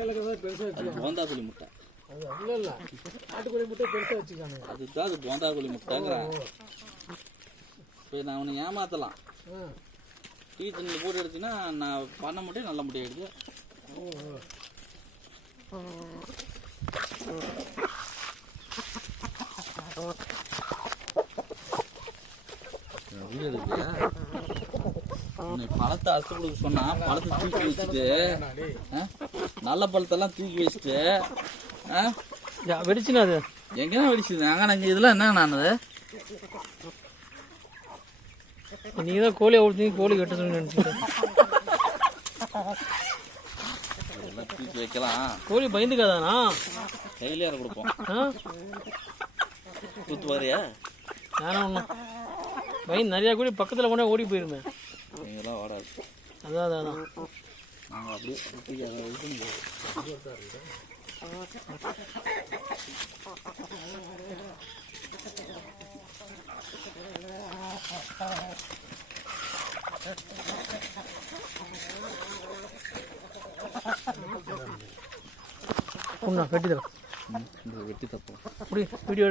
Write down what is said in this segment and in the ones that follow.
கடையில் பெருசாக முட்டை அது இல்லை நாட்டுக்கோழி முட்டை. பெருசாக வச்சுக்காங்க அதுதான் அது போந்தாக்குழி முட்டைங்கிறேன் இப்போ நான் அவனை ஏமாத்தலாம். டீ தண்ணியில் போட்டு எடுத்தீங்கன்னா நான் பண்ண முட்டையும் நல்ல முட்டை எடுத்து. பழத்தை அறுத்து கொடுக்க சொன்னா பழத்தை தூக்கி வச்சுட்டு? நல்ல பழத்தெல்லாம் தூக்கி வச்சுட்டு? வெடிச்சுனா அது? எங்கதான் வெடிச்சுது? அங்கே நாங்கள் இதெல்லாம் என்ன நானது நீங்க தான் கோழி அவுழ்த்தி கோழி வெட்ட சொல்லி நினைச்சிட்டு இதெல்லாம் தூக்கி வைக்கலாம். கோழி பயந்துக்காதானா? கையிலேயே கொடுப்போம்? தூத்து வரையா வேணாம் ஒன்றும் பயந்து நிறையா கோழி பக்கத்தில் கொண்டே ஓடி போயிருமே. அதான் அதான் நாங்கள் அப்படியே ஒன்றா வெட்டி தர ம், இந்த வெட்டி தப்போம் அப்படி வீடியோ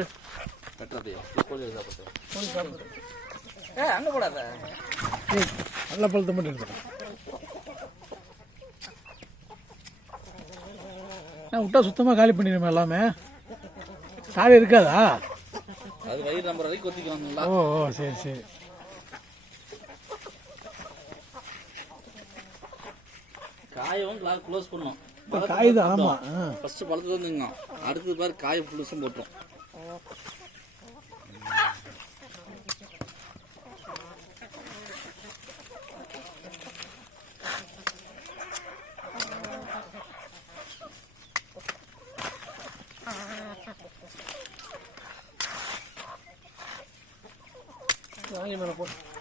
வெட்டுறதையா கோழி சாப்பிட்டு கோழி சாப்பிடு. ஏ அங்கே போடாத. நல்ல பழத்தை மட்டும் எடுத்துக்கிறேன் நான் விட்டா சுத்தமாக காலி பண்ணிடுமே எல்லாமே. காலி இருக்காதா? அது வயிறு நம்பர் வரைக்கும் கொத்திக்கு வந்தோம்ல ஓ ஓ சரி சரி. காயவும் கிளாஸ் இப்போ காய் தான் ஆமாம் ஆ. ஃபர்ஸ்ட் பழத்துல வந்துங்க அடுத்தது பாரு காய புதுசும் போட்டோம் வாங்கி மேலே போட்டு டேபிள் ஏன்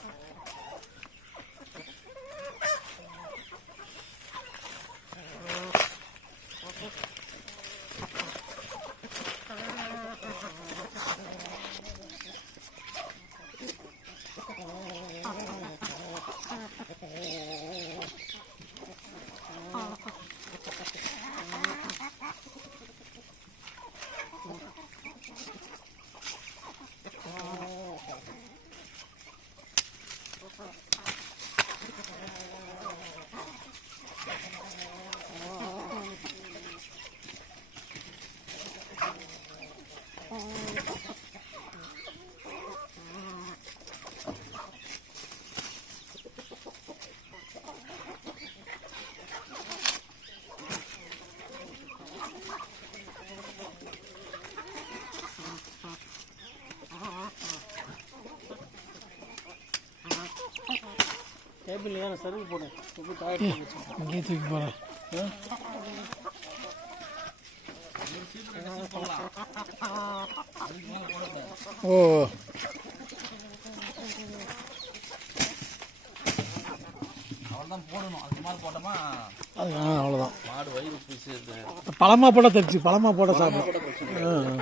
ஆ? அவ்வளோதான் மாடு வயிறு பூசி பழமா போட தெரிச்சு பழமா போட சாப்பிடும்.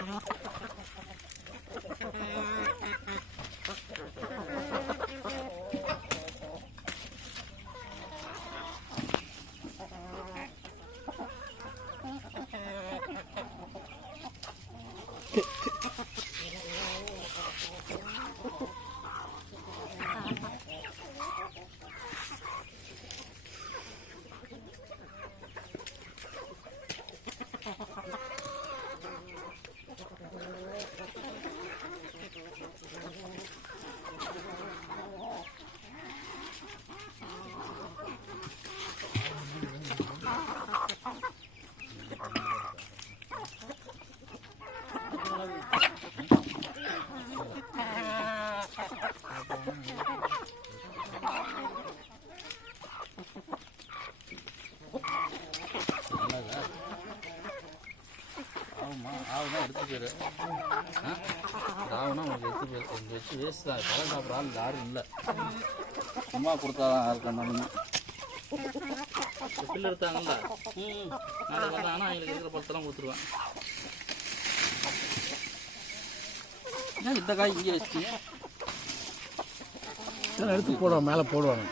Uh -huh. ஆ? ராவுனா உனக்கு எடுத்து போயிரு இங்கே வச்சு வேஸ்ட் தான். பழம் சாப்பிட்ற ஆள் யாரும் இல்லை. சும்மா கொடுத்தாதான் யாருக்கு இருந்தாலுமே பில்லு எடுத்தாங்கல்ல? ம் நாளைக்கு வந்தாங்கன்னா அவங்களுக்கு இருக்கிற பழத்தெல்லாம் கொடுத்துருவேன். ஏன் இந்த காய் இங்கே வச்சிட்டீங்க எடுத்து போடுவான் மேலே போடுவாங்க.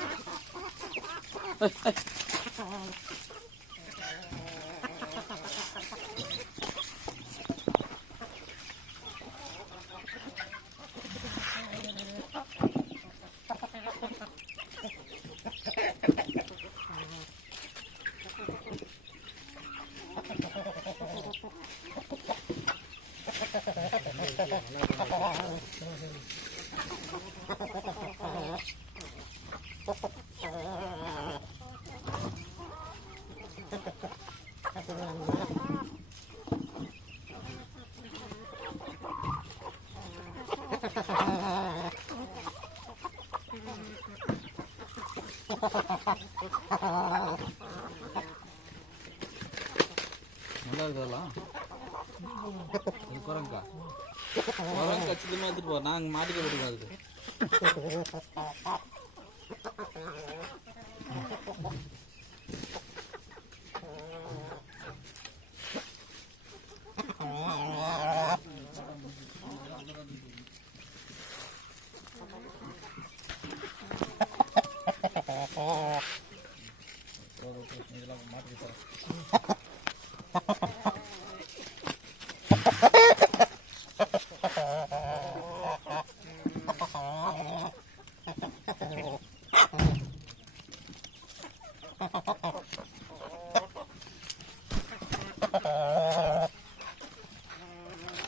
நல்லா இருக்குதெல்லாம் இது குரங்கா? குரங்கு கச்சிதமாக எடுத்துட்டு போ. நாங்கள் மாட்டிக்க விடுவோம் அதுக்கு முடியாது.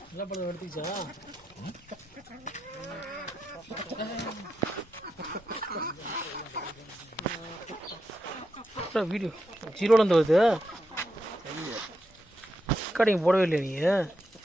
நல்ல படம் எடுத்துச்சா வீடியோ ஜீரோலேருந்து வருது? கடைங்க போடவே இல்லையா நீ.